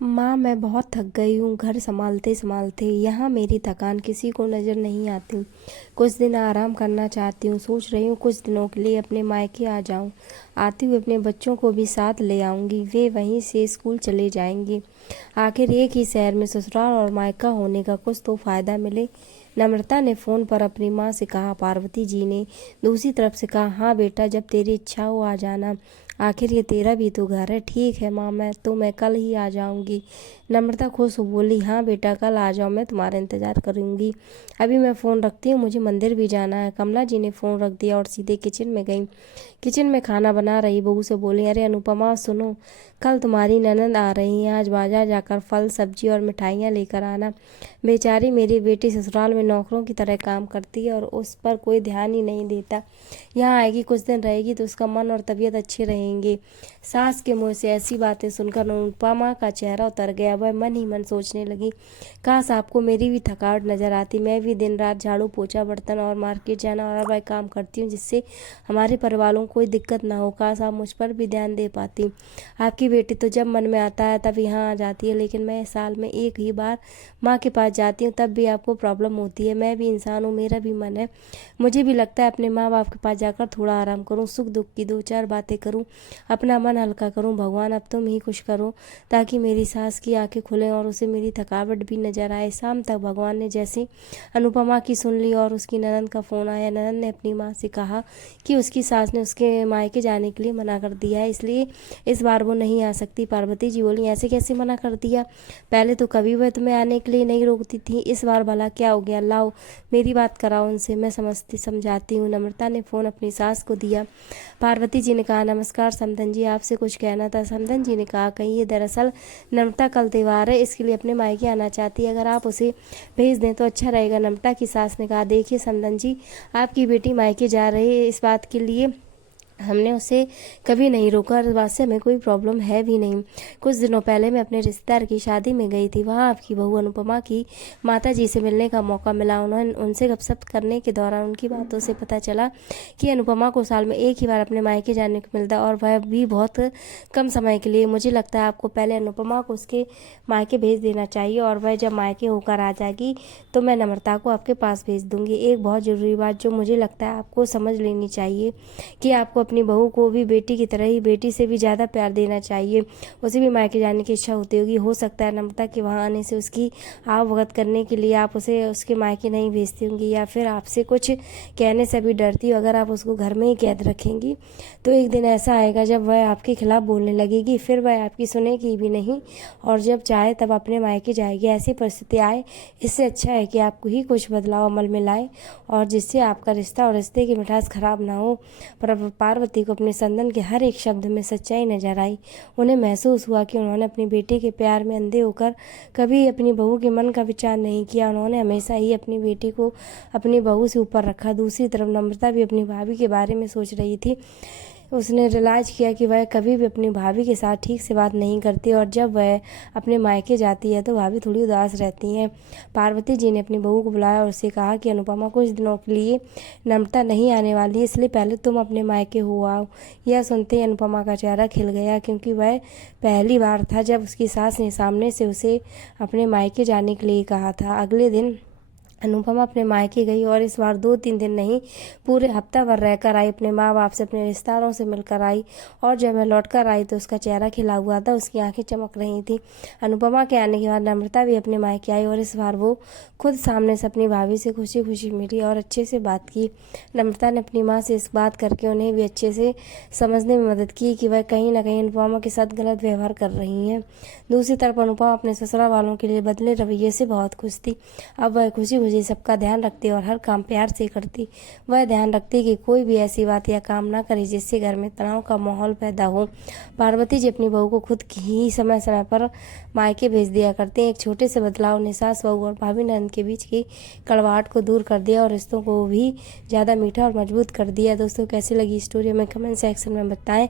माँ, मैं बहुत थक गई हूँ घर संभालते संभालते। यहाँ मेरी थकान किसी को नज़र नहीं आती। कुछ दिन आराम करना चाहती हूँ। सोच रही हूँ कुछ दिनों के लिए अपने मायके आ जाऊँ। आती हुई अपने बच्चों को भी साथ ले आऊँगी। वे वहीं से स्कूल चले जाएंगे। आखिर एक ही शहर में ससुराल और मायका होने का कुछ तो फ़ायदा मिले। नम्रता ने फ़ोन पर अपनी माँ से कहा। पार्वती जी ने दूसरी तरफ से कहा, हाँ बेटा, जब तेरी इच्छा हो आ जाना। आखिर ये तेरा भी तो घर है। ठीक है माँ, मैं कल ही आ जाऊँगी। नम्रता खुश हो बोली, हाँ बेटा, कल आ जाओ, मैं तुम्हारा इंतज़ार करूँगी। अभी मैं फ़ोन रखती हूँ, मुझे मंदिर भी जाना है। कमला जी ने फ़ोन रख दिया और सीधे किचन में गई। किचन में खाना बना रही बहू से बोली, अरे अनुपमा सुनो, कल तुम्हारी ननद आ रही हैं। आज बाजार जाकर फल सब्जी और मिठाइयाँ लेकर आना। बेचारी मेरी बेटी ससुराल में नौकरों की तरह काम करती है और उस पर कोई ध्यान ही नहीं देता। यहाँ आएगी, कुछ दिन रहेगी तो उसका मन और तबीयत अच्छे रहेंगे। सास के मुँह से ऐसी बातें सुनकर अनुपमा का चेहरा उतर गया। वह मन ही मन सोचने लगी, काश आपको मेरी भी थकावट नजर आती। मैं भी दिन रात झाड़ू पोछा बर्तन और मार्केट जाना और वह काम करती हूँ जिससे हमारे परिवार वालों को कोई दिक्कत ना हो। काश आप मुझ पर भी ध्यान दे पाती। आपकी बेटी तो जब मन में आता है तब यहाँ आ जाती है, लेकिन मैं साल में एक ही बार माँ के पास जाती हूँ, तब भी आपको प्रॉब्लम होती है। मैं भी इंसान हूँ, मेरा भी मन है। मुझे भी लगता है अपने माँ बाप के पास जाकर थोड़ा आराम करूँ, सुख दुख की दो चार बातें करूँ, अपना मन हल्का करूँ। भगवान अब तुम ही कुछ करो ताकि मेरी सास की आंखें खुलें और उसे मेरी थकावट भी नजर आए। शाम तक भगवान ने जैसे अनुपमा की सुन ली और उसकी ननद का फ़ोन आया। ननद ने अपनी माँ से कहा कि उसकी सास ने उसके मायके जाने के लिए मना कर दिया है, इसलिए इस बार वो नहीं आ सकती। पार्वती जी बोली, ऐसे कैसे मना कर दिया? पहले तो कभी वह तुम्हें आने के लिए नहीं रोकती थी, इस बार भला क्या हो गया? लाओ मेरी बात कराओ उनसे, मैं समझाती हूँ। नम्रता ने फ़ोन अपनी सास को दिया। पार्वती जी ने कहा, नमस्कार समधन जी, आपसे कुछ कहना था। समधन जी ने कहा, कहिए। दरअसल नम्रता कल त्योहार है, इसके लिए अपने मायके आना चाहती है, अगर आप उसे भेज दें तो अच्छा रहेगा। नम्रता की सास ने कहा, देखिए समधन जी, आपकी बेटी मायके जा रही है, इस बात के लिए हमने उसे कभी नहीं रोका और बात से हमें कोई प्रॉब्लम है भी नहीं। कुछ दिनों पहले मैं अपने रिश्तेदार की शादी में गई थी, वहाँ आपकी बहू अनुपमा की माता जी से मिलने का मौका मिला। उन्होंने उनसे गपशप करने के दौरान उनकी बातों से पता चला कि अनुपमा को साल में एक ही बार अपने मायके जाने को मिलता है और वह भी बहुत कम समय के लिए। मुझे लगता है आपको पहले अनुपमा को उसके मायके भेज देना चाहिए और वह जब मायके होकर आ जाएगी तो मैं नम्रता को आपके पास भेज दूँगी। एक बहुत ज़रूरी बात जो मुझे लगता है आपको समझ लेनी चाहिए कि आपको अपनी बहू को भी बेटी की तरह ही, बेटी से भी ज़्यादा प्यार देना चाहिए। उसे भी मायके जाने की इच्छा होती होगी। हो सकता है नम्रता के वहाँ आने से उसकी आवभगत करने के लिए आप उसे उसके मायके नहीं भेजती होंगी, या फिर आपसे कुछ कहने से भी डरती हो। अगर आप उसको घर में ही कैद रखेंगी तो एक दिन ऐसा आएगा जब वह आपके खिलाफ बोलने लगेगी, फिर वह आपकी सुनेगी भी नहीं और जब चाहे तब अपने मायके जाएगी। ऐसी परिस्थिति आए, इससे अच्छा है कि आपको ही कुछ बदलाव अमल में लाए और जिससे आपका रिश्ता और रिश्ते की मिठास खराब ना हो। पर पार्वती को अपने संदन के हर एक शब्द में सच्चाई नजर आई। उन्हें महसूस हुआ कि उन्होंने अपनी बेटी के प्यार में अंधे होकर कभी अपनी बहू के मन का विचार नहीं किया। उन्होंने हमेशा ही अपनी बेटी को अपनी बहू से ऊपर रखा। दूसरी तरफ नम्रता भी अपनी भाभी के बारे में सोच रही थी। उसने रियलाइज किया कि वह कभी भी अपनी भाभी के साथ ठीक से बात नहीं करती और जब वह अपने मायके जाती है तो भाभी थोड़ी उदास रहती हैं। पार्वती जी ने अपनी बहू को बुलाया और उससे कहा कि अनुपमा कुछ दिनों के लिए नम्रता नहीं आने वाली है, इसलिए पहले तुम अपने मायके हो आओ। यह सुनते ही अनुपमा का चेहरा खिल गया, क्योंकि वह पहली बार था जब उसकी सास ने सामने से उसे अपने मायके जाने के लिए कहा था। अगले दिन अनुपमा अपने मायके गई और इस बार 2-3 दिन नहीं, पूरे हफ्ता भर रहकर आई। अपने माँ बाप से, अपने रिश्तेदारों से मिलकर आई और जब वह लौट कर आई तो उसका चेहरा खिला हुआ था, उसकी आंखें चमक रही थी। अनुपमा के आने के बाद नम्रता भी अपने मायके आई और इस बार वो खुद सामने से अपनी भाभी से खुशी खुशी मिली और अच्छे से बात की। नम्रता ने अपनी माँ से इस बात करके उन्हें भी अच्छे से समझने में मदद की कि वह कहीं ना कहीं अनुपमा के साथ गलत व्यवहार कर रही हैं। दूसरी तरफ अनुपमा अपने ससुराल वालों के लिए बदले रवैये से बहुत खुश थी। अब वह खुशी खुशी सबका ध्यान रखती और हर काम प्यार से करती। वह ध्यान रखती कि कोई भी ऐसी बात या काम ना करे जिससे घर में तनाव का माहौल पैदा हो। पार्वती जी अपनी बहू को खुद ही समय समय पर मायके भेज दिया करते हैं। एक छोटे से बदलाव ने सास बहू और भाभी नंद के बीच की कड़वाहट को दूर कर दिया और रिश्तों को भी ज़्यादा मीठा और मजबूत कर दिया। दोस्तों, कैसी लगी स्टोरी हमें कमेंट सेक्शन में बताएं।